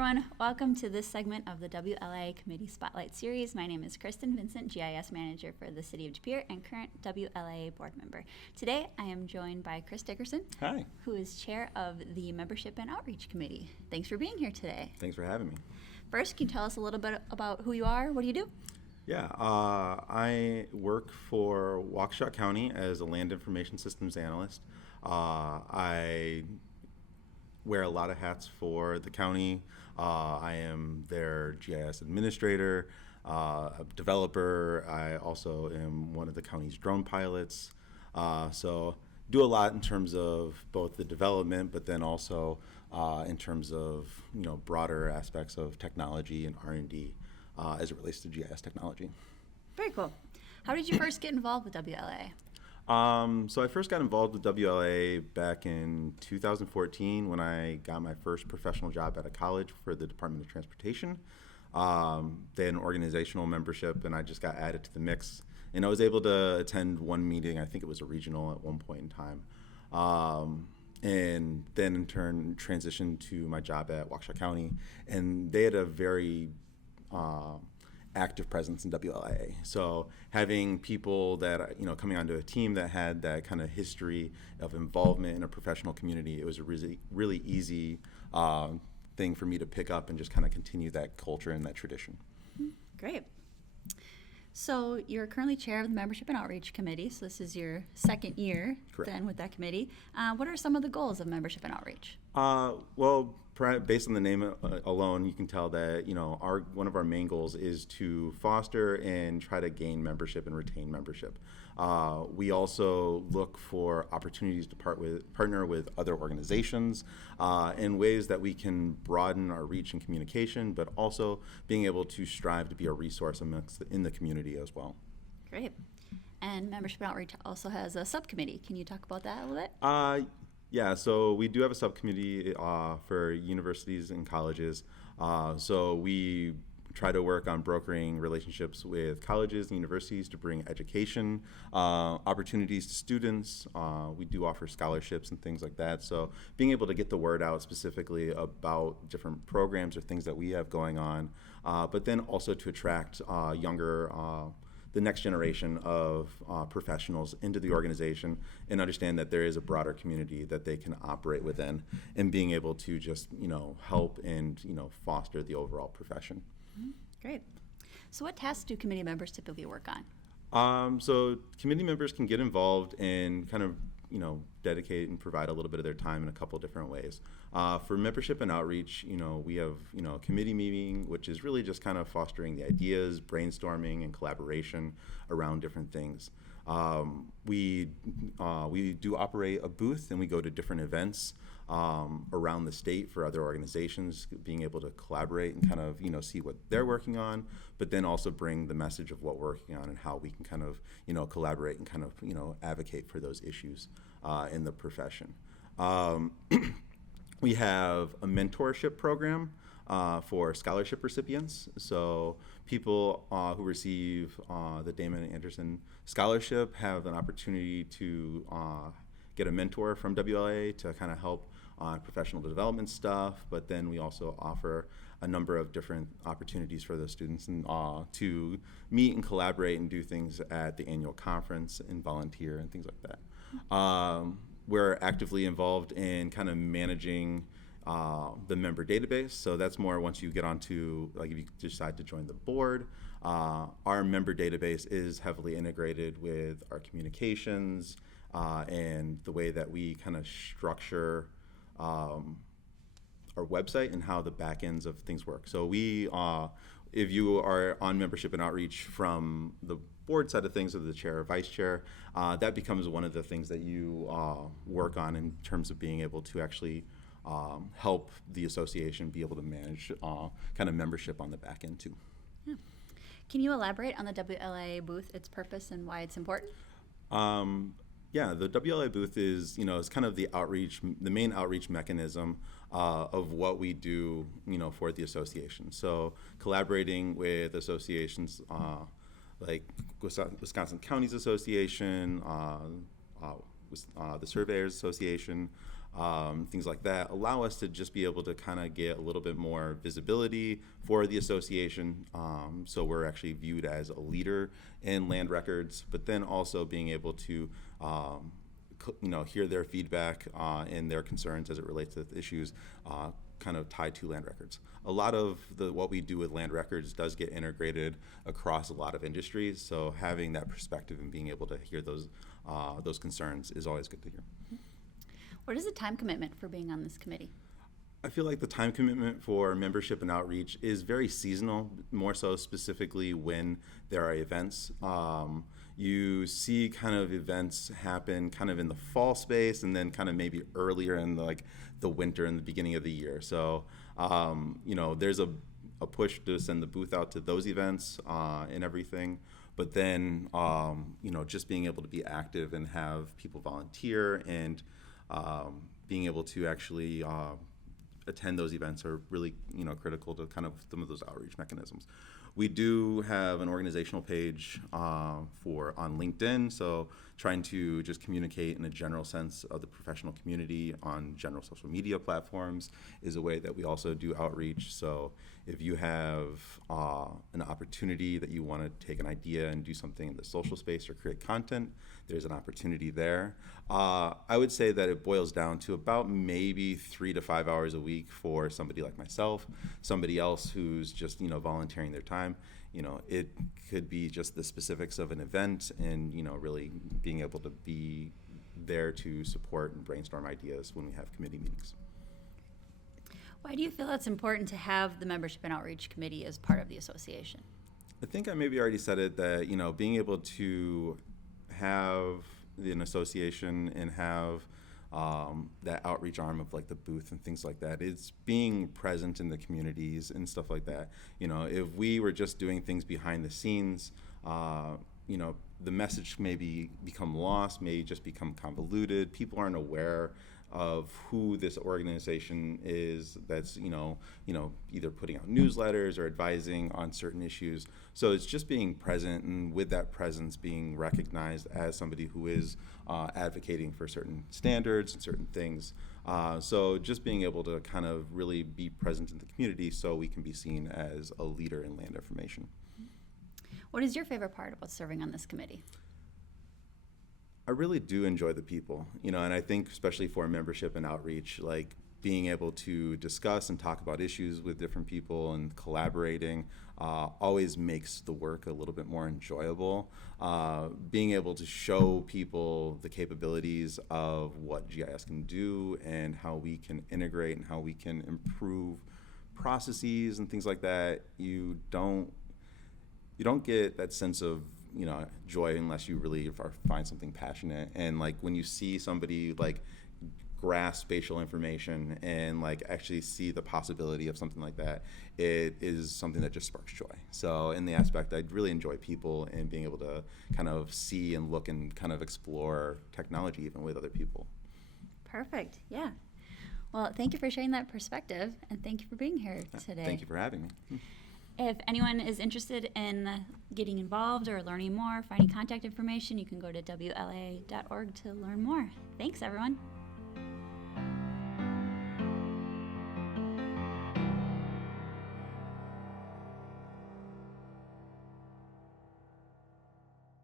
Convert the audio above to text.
everyone. Welcome to this segment of the WLIA Committee Spotlight Series. My name is Kristen Vincent, GIS Manager for the City of De Pere and current WLIA Board Member. Today, I am joined by Chris Dickerson, Hi. Who is Chair of the Membership and Outreach Committee. Thanks for being here today. Thanks for having me. First, can you tell us a little bit about who you are? What do you do? Yeah, I work for Waukesha County as a Land Information Systems Analyst. I wear a lot of hats for the county. I am their GIS administrator, a developer. I also am one of the county's drone pilots. So do a lot in terms of both the development, but then also in terms of broader aspects of technology and R&D as it relates to GIS technology. Very cool. How did you first get involved with WLIA? So I first got involved with WLIA back in 2014 when I got my first professional job at a college for the Department of Transportation. They had an organizational membership, and I just got added to the mix. And I was able to attend one meeting. I think it was a regional at one point in time. And then in turn transitioned to my job at Waukesha County. And they had a very active presence in WLIA. So having people that, coming onto a team that had that kind of history of involvement in a professional community, it was a really easy thing for me to pick up and just kind of continue that culture and that tradition. Great. So you're currently chair of the Membership and Outreach Committee, so this is your second year then with that committee. What are some of the goals of Membership and Outreach? Well, based on the name alone, you can tell that one of our main goals is to foster and try to gain membership and retain membership. We also look for opportunities to partner with other organizations in ways that we can broaden our reach and communication, but also being able to strive to be a resource in the community as well. Great. And Membership and Outreach also has a subcommittee. Can you talk about that a little bit? Yeah, so we do have a subcommittee for universities and colleges. So we try to work on brokering relationships with colleges and universities to bring education opportunities to students. We do offer scholarships and things like that. So being able to get the word out specifically about different programs or things that we have going on, but then also to attract the next generation of professionals into the organization and understand that there is a broader community that they can operate within, and being able to just help and foster the overall profession. Great. So what tasks do committee members typically work on? So committee members can get involved and kind of dedicate and provide a little bit of their time in a couple different ways. For membership and outreach, we have a committee meeting, which is really just kind of fostering the ideas, brainstorming, and collaboration around different things. We do operate a booth, and we go to different events around the state for other organizations, being able to collaborate and kind of see what they're working on, but then also bring the message of what we're working on and how we can kind of collaborate and kind of advocate for those issues in the profession. We have a mentorship program for scholarship recipients. So people who receive the Damon Anderson Scholarship have an opportunity to get a mentor from WLA to kind of help on professional development stuff, but then we also offer a number of different opportunities for those students and to meet and collaborate and do things at the annual conference and volunteer and things like that. We're actively involved in kind of managing the member database. So that's more once you get onto, like if you decide to join the board, our member database is heavily integrated with our communications and the way that we kind of structure our website and how the back ends of things work. So we, if you are on membership and outreach from the board side of things, or the chair or vice chair, that becomes one of the things that you work on in terms of being able to actually help the association be able to manage kind of membership on the back end too. Yeah. Can you elaborate on the WLIA booth, its purpose, and why it's important? Yeah, the WLIA booth is, is kind of the main outreach mechanism of what we do, for the association. So collaborating with associations like Wisconsin Counties Association, the Surveyors Association, things like that, allow us to just be able to kind of get a little bit more visibility for the association. So we're actually viewed as a leader in land records, but then also being able to hear their feedback and their concerns as it relates to issues kind of tied to land records. A lot of what we do with land records does get integrated across a lot of industries, so having that perspective and being able to hear those concerns is always good to hear. What is the time commitment for being on this committee? I feel like the time commitment for membership and outreach is very seasonal, more so specifically when there are events. You see kind of events happen kind of in the fall space and then kind of maybe earlier in the winter and the beginning of the year. So, there's a push to send the booth out to those events and everything. But then, just being able to be active and have people volunteer and being able to actually attend those events are really, critical to kind of some of those outreach mechanisms. We do have an organizational page on LinkedIn, so trying to just communicate in a general sense of the professional community on general social media platforms is a way that we also do outreach. So if you have an opportunity that you want to take an idea and do something in the social space or create content, there's an opportunity there. I would say that it boils down to about maybe 3 to 5 hours a week for somebody like myself, somebody else who's just volunteering their time. It could be just the specifics of an event and really being able to be there to support and brainstorm ideas when we have committee meetings. Why do you feel it's important to have the Membership and Outreach Committee as part of the association? I think I maybe already said it, that being able to have an association and have that outreach arm of the booth and things like that, it's being present in the communities and stuff like that. If we were just doing things behind the scenes, the message may become lost, may just become convoluted. People aren't aware of who this organization is that's either putting out newsletters or advising on certain issues. So it's just being present, and with that presence being recognized as somebody who is advocating for certain standards and certain things. So just being able to kind of really be present in the community so we can be seen as a leader in land information. What is your favorite part about serving on this committee? I really do enjoy the people, and I think especially for membership and outreach, being able to discuss and talk about issues with different people and collaborating always makes the work a little bit more enjoyable. Being able to show people the capabilities of what GIS can do and how we can integrate and how we can improve processes and things like that, you don't get that sense of joy unless you really find something passionate. And when you see somebody grasp spatial information and actually see the possibility of something like that, it is something that just sparks joy. So in the aspect, I really enjoy people and being able to kind of see and look and kind of explore technology even with other people. Perfect. Yeah. Well, thank you for sharing that perspective, and thank you for being here today. Thank you for having me. If anyone is interested in getting involved or learning more, finding contact information, you can go to WLIA.org to learn more. Thanks, everyone.